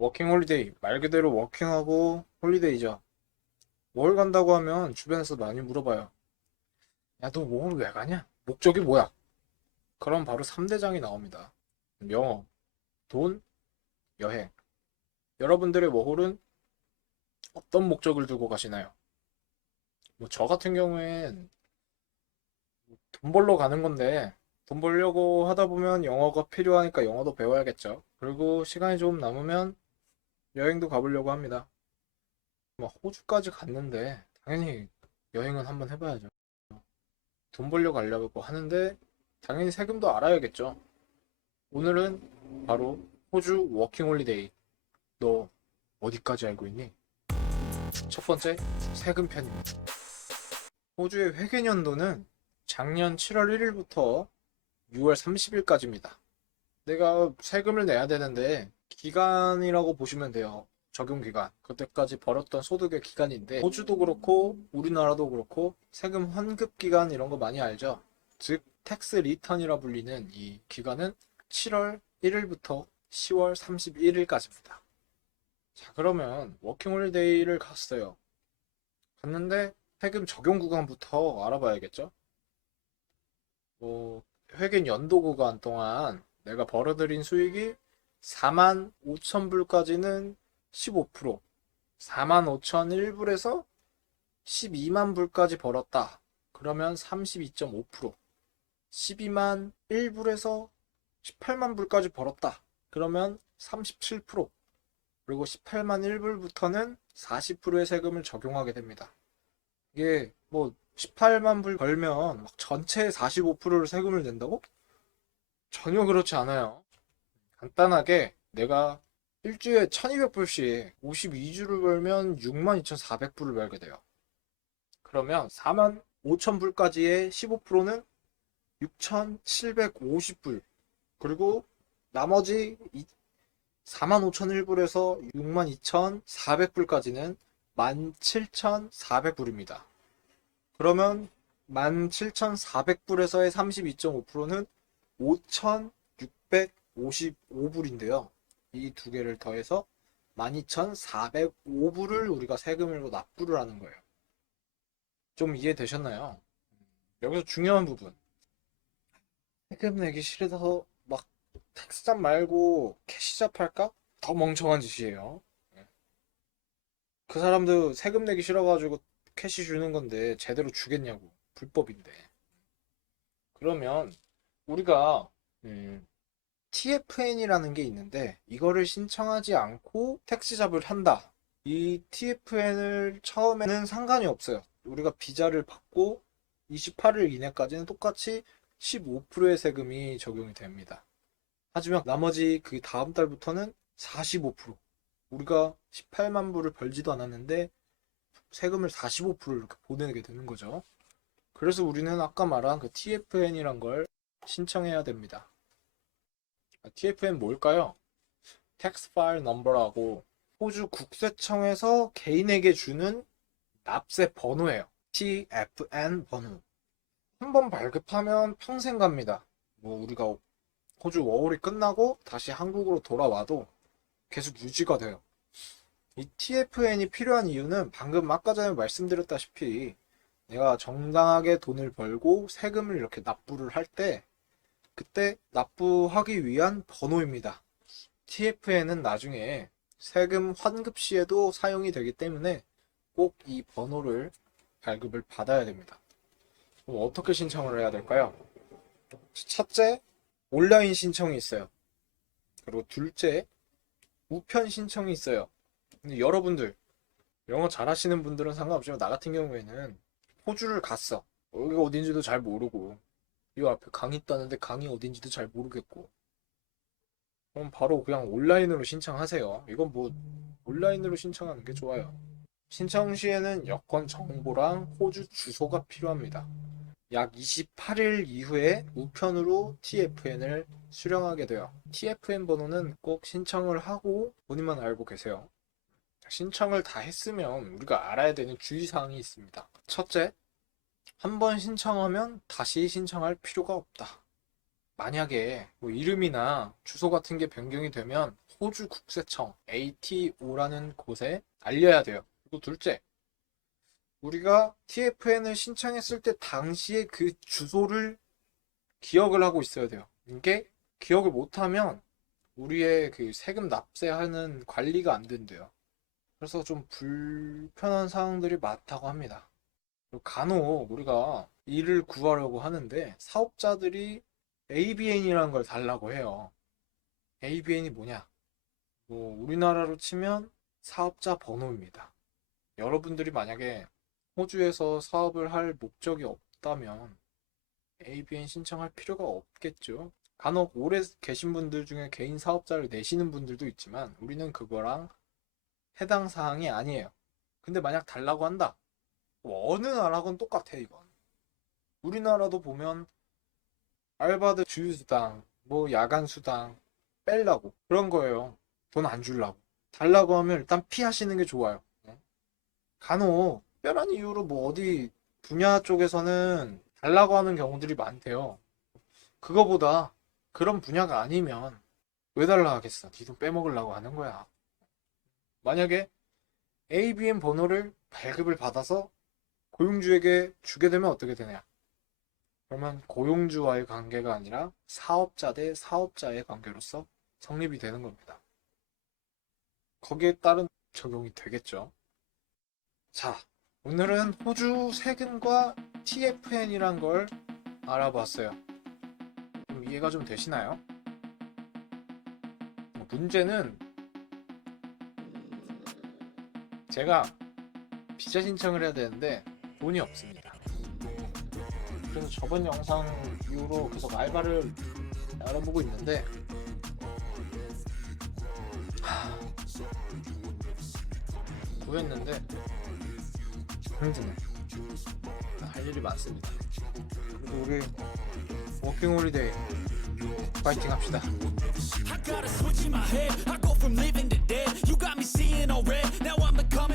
워킹 홀리데이 말 그대로 워킹하고 홀리데이죠. 뭘 간다고 하면 주변에서 많이 물어봐요. 야, 너 뭐 왜 가냐? 목적이 뭐야? 그럼 바로 3대장이 나옵니다. 영어, 돈, 여행. 여러분들의 워홀은 어떤 목적을 두고 가시나요? 뭐 저 같은 경우엔 돈 벌러 가는 건데 돈 벌려고 하다 보면 영어가 필요하니까 영어도 배워야겠죠. 그리고 시간이 좀 남으면 여행도 가보려고 합니다. 막 호주까지 갔는데 당연히 여행은 한번 해봐야죠. 돈 벌려 가려고 하는데 당연히 세금도 알아야겠죠. 오늘은 바로 호주 워킹 홀리데이. 너 어디까지 알고 있니? 첫 번째, 세금 편입니다. 호주의 회계연도는 작년 7월 1일부터 6월 30일까지입니다. 내가 세금을 내야 되는데 기간이라고 보시면 돼요. 적용 기간. 그때까지 벌었던 소득의 기간인데 호주도 그렇고 우리나라도 그렇고 세금 환급 기간 이런 거 많이 알죠? 즉 텍스 리턴이라 불리는 이 기간은 7월 1일부터 10월 31일까지입니다. 자, 그러면 워킹 홀리데이를 갔어요. 갔는데 세금 적용 구간부터 알아봐야겠죠? 뭐 회계 연도 구간 동안 내가 벌어들인 수익이 4만 5천 불까지는 15%, 4만 5천 1불에서 12만 불까지 벌었다. 그러면 32.5%, 12만 1불에서 18만 불까지 벌었다. 그러면 37%, 그리고 18만 1불부터는 40%의 세금을 적용하게 됩니다. 이게 뭐 18만 불 벌면 막 전체 45%를 세금을 낸다고? 전혀 그렇지 않아요. 간단하게 내가 일주일에 1200불씩 52주를 벌면 62,400불을 벌게 돼요. 그러면 4만 5천 불까지의 15%는 6,750불. 그리고 나머지 4만 5천 1불에서 62,400불까지는 17,400불입니다. 그러면 17,400불에서의 32.5%는 5,655불인데요. 이 두 개를 더해서 12,405불을 우리가 세금으로 납부를 하는 거예요. 좀 이해되셨나요? 여기서 중요한 부분. 세금 내기 싫어서 막 텍스잡 말고 캐시잡 할까? 더 멍청한 짓이에요. 그 사람도 세금 내기 싫어가지고 캐시 주는 건데 제대로 주겠냐고. 불법인데. 그러면 우리가 TFN이라는 게 있는데 이거를 신청하지 않고 택시잡을 한다. 이 TFN을 처음에는 상관이 없어요. 우리가 비자를 받고 28일 이내까지는 똑같이 15%의 세금이 적용이 됩니다. 하지만 나머지 그 다음 달부터는 45%. 우리가 18만 불을 벌지도 않았는데 세금을 45%를 이렇게 보내게 되는 거죠. 그래서 우리는 아까 말한 그 TFN이란 걸 신청해야 됩니다. TFN 뭘까요? Tax File Number라고 호주 국세청에서 개인에게 주는 납세 번호예요. TFN 번호. 한번 발급하면 평생 갑니다. 뭐 우리가 호주 워홀이 끝나고 다시 한국으로 돌아와도 계속 유지가 돼요. 이 TFN이 필요한 이유는 방금 아까 전에 말씀드렸다시피 내가 정당하게 돈을 벌고 세금을 이렇게 납부를 할 때 그때 납부하기 위한 번호입니다. TFN은 나중에 세금 환급 시에도 사용이 되기 때문에 꼭 이 번호를 발급을 받아야 됩니다. 그럼 어떻게 신청을 해야 될까요? 첫째, 온라인 신청이 있어요. 그리고 둘째, 우편 신청이 있어요. 근데 여러분들, 영어 잘하시는 분들은 상관없지만 나 같은 경우에는 호주를 갔어. 여기가 어딘지도 잘 모르고 이 앞에 강이 있다는데 강이 어딘지도 잘 모르겠고 그럼 바로 그냥 온라인으로 신청하세요. 이건 뭐 온라인으로 신청하는 게 좋아요. 신청 시에는 여권 정보랑 호주 주소가 필요합니다. 약 28일 이후에 우편으로 TFN을 수령하게 돼요. TFN 번호는 꼭 신청을 하고 본인만 알고 계세요. 신청을 다 했으면 우리가 알아야 되는 주의사항이 있습니다. 첫째, 한 번 신청하면 다시 신청할 필요가 없다. 만약에 뭐 이름이나 주소 같은 게 변경이 되면 호주 국세청 ATO라는 곳에 알려야 돼요. 그리고 둘째, 우리가 TFN을 신청했을 때 당시에 그 주소를 기억을 하고 있어야 돼요. 이게 기억을 못하면 우리의 그 세금 납세하는 관리가 안 된대요. 그래서 좀 불편한 상황들이 많다고 합니다. 그리고 간혹 우리가 일을 구하려고 하는데 사업자들이 ABN이라는 걸 달라고 해요. ABN이 뭐냐? 뭐 우리나라로 치면 사업자 번호입니다. 여러분들이 만약에 호주에서 사업을 할 목적이 없다면 ABN 신청할 필요가 없겠죠. 간혹 오래 계신 분들 중에 개인 사업자를 내시는 분들도 있지만 우리는 그거랑 해당 사항이 아니에요. 근데 만약 달라고 한다. 뭐 어느 나라건 똑같아 이건. 우리나라도 보면 알바들 주휴수당, 뭐 야간 수당 뺄라고 그런 거예요. 돈 안 주려고. 달라고 하면 일단 피하시는 게 좋아요. 간혹 특별한 이유로 뭐 어디 분야 쪽에서는 달라고 하는 경우들이 많대요. 그거보다 그런 분야가 아니면 왜 달라 하겠어? 네 돈 빼먹으려고 하는 거야. 만약에 ABN 번호를 발급을 받아서 고용주에게 주게 되면 어떻게 되냐? 그러면 고용주와의 관계가 아니라 사업자 대 사업자의 관계로서 성립이 되는 겁니다. 거기에 따른 적용이 되겠죠. 자, 오늘은 호주 세금과 TFN이란 걸 알아봤어요. 좀 이해가 좀 되시나요? 문제는 제가 비자 신청을 해야 되는데 돈이 없습니다. 그래서 저번 영상 이후로 계속 알바를 알아보고 있는데 구했는데 힘드네. 할 일이 많습니다. 그래도 우리 워킹 홀리데이 파이팅 합시다. I got a switch in my head. I go from living to dead. You got me seeing all red. Now I'm becoming